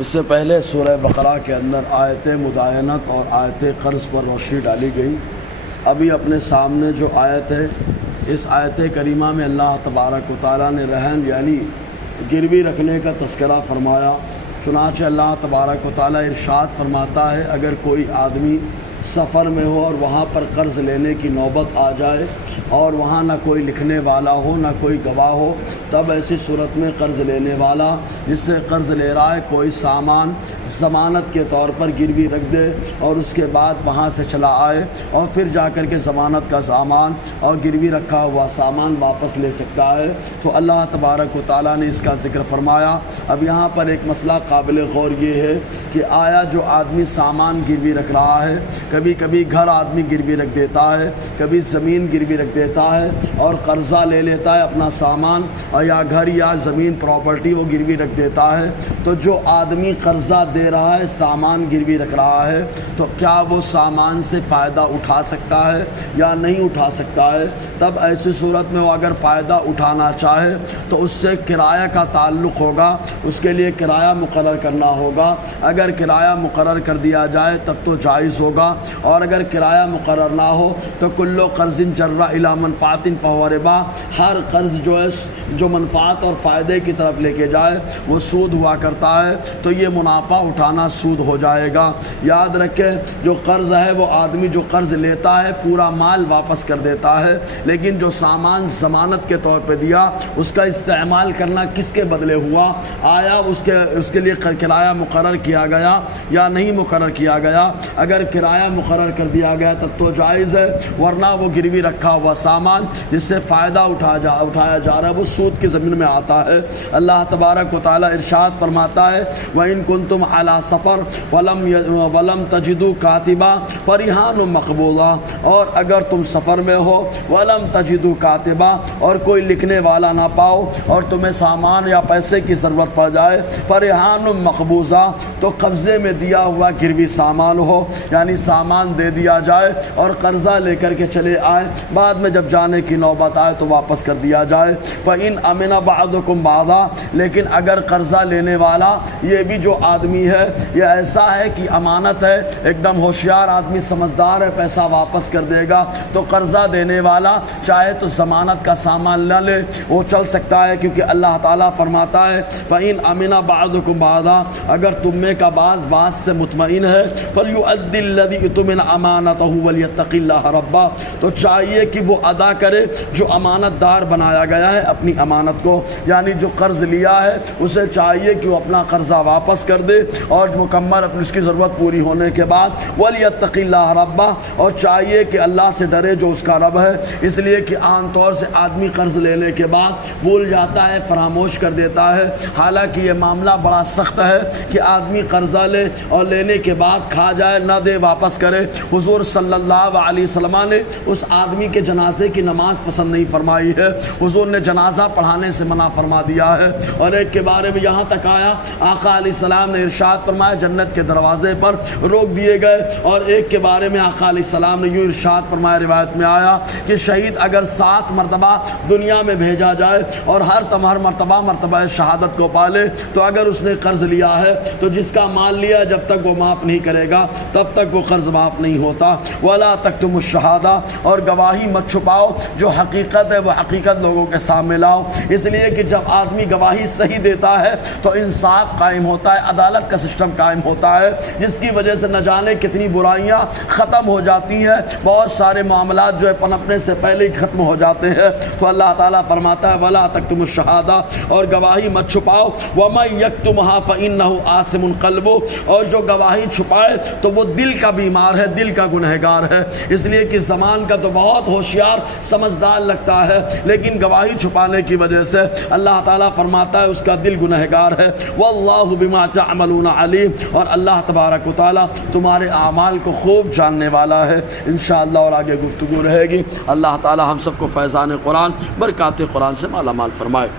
اس سے پہلے سورہ بقرہ کے اندر آیت مداینت اور آیت قرض پر روشنی ڈالی گئی۔ ابھی اپنے سامنے جو آیت ہے، اس آیت کریمہ میں اللہ تبارک و تعالیٰ نے رہن یعنی گروی رکھنے کا تذکرہ فرمایا۔ چنانچہ اللہ تبارک و تعالیٰ ارشاد فرماتا ہے، اگر کوئی آدمی سفر میں ہو اور وہاں پر قرض لینے کی نوبت آ جائے اور وہاں نہ کوئی لکھنے والا ہو نہ کوئی گواہ ہو، تب ایسی صورت میں قرض لینے والا جس سے قرض لے رہا ہے کوئی سامان ضمانت کے طور پر گروی رکھ دے اور اس کے بعد وہاں سے چلا آئے اور پھر جا کر کے ضمانت کا سامان اور گروی رکھا ہوا سامان واپس لے سکتا ہے۔ تو اللہ تبارک و تعالیٰ نے اس کا ذکر فرمایا۔ اب یہاں پر ایک مسئلہ قابل غور یہ ہے کہ آیا جو آدمی سامان گروی رکھ رہا ہے، کبھی کبھی گھر آدمی گروی رکھ دیتا ہے، کبھی زمین گروی رکھ دیتا ہے اور قرضہ لے لیتا ہے اپنا سامان، اور یا گھر یا زمین پراپرٹی وہ گروی رکھ دیتا ہے، تو جو آدمی قرضہ دے رہا ہے سامان گروی رکھ رہا ہے، تو کیا وہ سامان سے فائدہ اٹھا سکتا ہے یا نہیں اٹھا سکتا ہے؟ تب ایسی صورت میں وہ اگر فائدہ اٹھانا چاہے تو اس سے کرایہ کا تعلق ہوگا، اس کے لیے کرایہ مقرر کرنا ہوگا۔ اگر کرایہ مقرر کر دیا جائے تب تو جائز ہوگا، اور اگر کرایہ مقرر نہ ہو تو کل قرض جر الی منفعت فہو ربا، ہر قرض جو ہے جو منفعت اور فائدے کی طرف لے کے جائے وہ سود ہوا کرتا ہے، تو یہ منافع اٹھانا سود ہو جائے گا۔ یاد رکھیں، جو قرض ہے وہ آدمی جو قرض لیتا ہے پورا مال واپس کر دیتا ہے، لیکن جو سامان ضمانت کے طور پہ دیا اس کا استعمال کرنا کس کے بدلے ہوا؟ آیا اس کے لیے کرایہ مقرر کیا گیا یا نہیں مقرر کیا گیا؟ اگر کرایہ مقرر کر دیا گیا تب تو جائز ہے، ورنہ وہ گروی رکھا ہوا سامان جس سے فائدہ اٹھایا جا رہا ہے وہ سود کی زمین میں آتا ہے۔ اللہ تبارک و تعالیٰ ارشاد فرماتا ہے، وَإِن كُنتُمْ عَلَى سَفَرٍ وَلَمْ تَجِدُوا كَاتِبًا فَرِهَانٌ مَقْبُوضًا، اور اگر تم سفر میں ہو وَلَمْ تَجِدُوا كَاتِبًا اور کوئی لکھنے والا نہ پاؤ اور تمہیں سامان یا پیسے کی ضرورت پڑ جائے، فَرِهَانٌ مَقْبُوضًا تو قبضے میں دیا ہوا گروی سامان ہو، یعنی سامان دے دیا جائے اور قرضہ لے کر کے چلے آئے، بعد میں جب جانے کی نوبت آئے تو واپس کر دیا جائے۔ فَإِنْ أَمِنَ بَعْضُكُمْ بَعْضًا لیکن اگر قرضہ لینے والا یہ بھی جو آدمی ہے یہ ایسا ہے کہ امانت ہے، ایک دم ہوشیار آدمی سمجھدار ہے، پیسہ واپس کر دے گا، تو قرضہ دینے والا چاہے تو ضمانت کا سامان نہ لے، وہ چل سکتا ہے، کیونکہ اللہ تعالیٰ فرماتا ہے فَإِنْ أَمِنَ بَعْضُكُمْ بَعْضًا اگر تم میں کا بعض سے مطمئن ہے، فَلْيُؤَدِّ الَّذِي اؤْتُمِنَ أَمَانَتَهُ وَلْيَتَّقِ اللَّهَ رَبَّهُ تو چاہیے کہ وہ ادا کرے جو امانت دار بنایا گیا ہے اپنی امانت کو، یعنی جو قرض لیا ہے اسے چاہیے کہ وہ اپنا قرضہ واپس کر دے، اور مکمل اپنی اس کی ضرورت پوری ہونے کے بعد وَلْيَتَّقِ اللَّهَ رَبَّهُ اور چاہیے کہ اللہ سے ڈرے جو اس کا رب ہے، اس لیے کہ عام طور سے آدمی قرض لینے کے بعد بھول جاتا ہے، فراموش کر دیتا ہے، حالانکہ یہ معاملہ بڑا سخت ہے کہ آدمی قرضہ لے اور لینے کے بعد کھا جائے، نہ دے، واپس کرے۔ حضور صلی اللہ علیہ وسلم نے اس آدمی کے جنازے کی نماز پسند نہیں فرمائی ہے، حضور نے جنازہ پڑھانے سے منع فرما دیا ہے، اور ایک کے بارے میں یہاں تک آیا آقا علیہ السلام نے ارشاد فرمایا جنت کے دروازے پر روک دیے گئے، اور ایک کے بارے میں آقا علیہ السلام نے یوں ارشاد فرمایا، روایت میں آیا کہ شہید اگر 7 مرتبہ دنیا میں بھیجا جائے اور ہر مرتبہ شہادت کو پالے، تو اگر اس نے قرض لیا ہے تو جس کا مال لیا جب تک وہ معاف نہیں کرے گا تب تک وہ قرض معاف نہیں ہوتا۔ وَلَا تَكْتُمُوا الشَّهَادَةَ اور گواہی مت چھپاؤ، جو حقیقت ہے وہ حقیقت لوگوں کے سامنے لاؤ، اس لیے کہ جب آدمی گواہی صحیح دیتا ہے تو انصاف قائم ہوتا ہے، عدالت کا سسٹم قائم ہوتا ہے، جس کی وجہ سے نہ جانے کتنی برائیاں ختم ہو جاتی ہیں، بہت سارے معاملات جو ہے پنپنے سے پہلے ہی ختم ہو جاتے ہیں۔ تو اللہ تعالیٰ فرماتا ہے وَلَا تَكْتُمُوا الشَّهَادَةَ اور گواہی مت چھپاؤ، وَمَن يَكْتُمْهَا فَإِنَّهُ آثِمٌ قَلْبُهُ اور جو گواہی چھپائے تو وہ دل کا بیمار ہے، دل کا گنہگار ہے، اس لیے کہ زمان کا تو بہت ہوشیار سمجھدار لگتا ہے، لیکن گواہی چھپانے کی وجہ سے اللہ تعالیٰ فرماتا ہے اس کا دل گنہگار ہے۔ وَاللَّهُ بِمَا تَعْمَلُونَ عَلِيمٌ اور اللہ تبارک و تعالیٰ تمہارے اعمال کو خوب جاننے والا ہے۔ انشاءاللہ اور آگے گفتگو رہے گی۔ اللہ تعالیٰ ہم سب کو فیضان قرآن، برکات قرآن سے مالا مال فرمائے۔